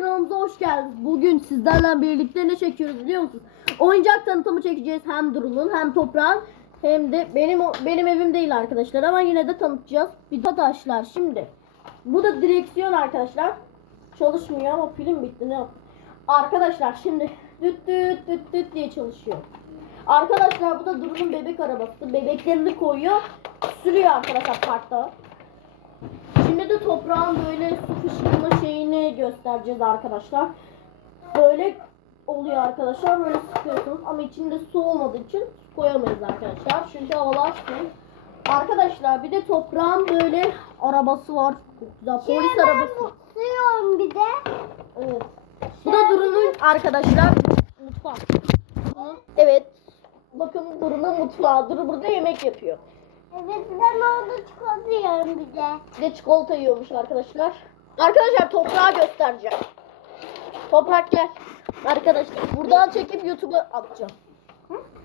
kanalımıza hoş geldiniz. Bugün sizlerle birlikte ne çekiyoruz biliyor musunuz? Oyuncak tanıtımı çekeceğiz hem Duru'nun hem Toprağın hem de benim benim evim değil arkadaşlar ama yine de tanıtacağız. Bir de taşlar şimdi. Bu da direksiyon arkadaşlar. Çalışmıyor ama film bitti ne yap? Arkadaşlar şimdi düt düt düt düt diye çalışıyor. Arkadaşlar bu da Duru'nun bebek arabası. Bebeklerini koyuyor. Sürüyor arkadaşlar parkta. Şimdi de toprağın böyle su fışkırma şeyini göstereceğiz arkadaşlar. Böyle oluyor arkadaşlar. Böyle sıkıyorsunuz ama içinde su olmadığı için su koyamayız arkadaşlar. Çünkü havalar soğuk. Arkadaşlar bir de toprağın böyle arabası var. Çok güzel. Polis arabası. Suyum bir de. Evet. Bu da Duru'nun arkadaşlar mutfağı. Evet. Bakın Duru'nun mutfağı. Duru burada yemek yapıyor. Evet ben orada çikolata yiyorum bir de. Bir de çikolata yiyormuş arkadaşlar. Arkadaşlar toprağı göstereceğim. Toprak gel. Arkadaşlar buradan çekip YouTube'a atacağım.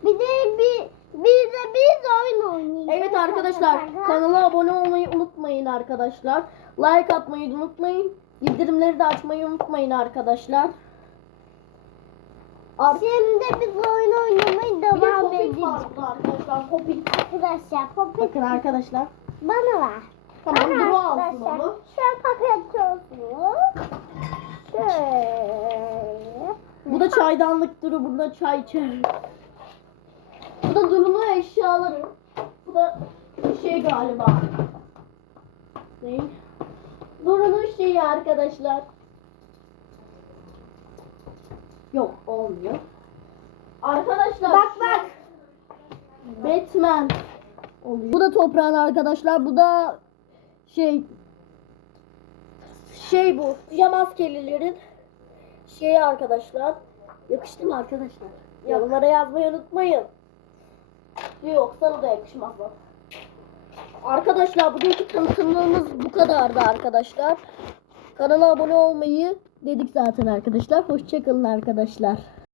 Bir de bir bir de biz oyun oynayacağız. Evet arkadaşlar kanala abone olmayı unutmayın arkadaşlar. Like atmayı unutmayın. Bildirimleri de açmayı unutmayın arkadaşlar. Şimdi biz oyun oynamaya devam edeceğiz. var arkadaşlar. Popit Bakın arkadaşlar. bana ver. Tamam Bana Duru alsın arkadaşlar, onu. Şu paket olsun. Şöyle. Bu da çaydanlık Duru. Burada çay içer. Bu da Duru'nun eşyaları. Bu da şey galiba. Ne? Duru'nun şeyi arkadaşlar. Yok olmuyor. Arkadaşlar. Bak bak. Batman. Oluyor. Bu da toprağın arkadaşlar. Bu da şey şey bu. Pijama maskelilerin şeyi arkadaşlar. Yakıştı mı arkadaşlar? Yorumlara yazmayı unutmayın. Yok sana da yakışmaz bak. Arkadaşlar bugünkü tanıtımlarımız bu kadardı arkadaşlar. Kanala abone olmayı dedik zaten arkadaşlar. Hoşçakalın arkadaşlar.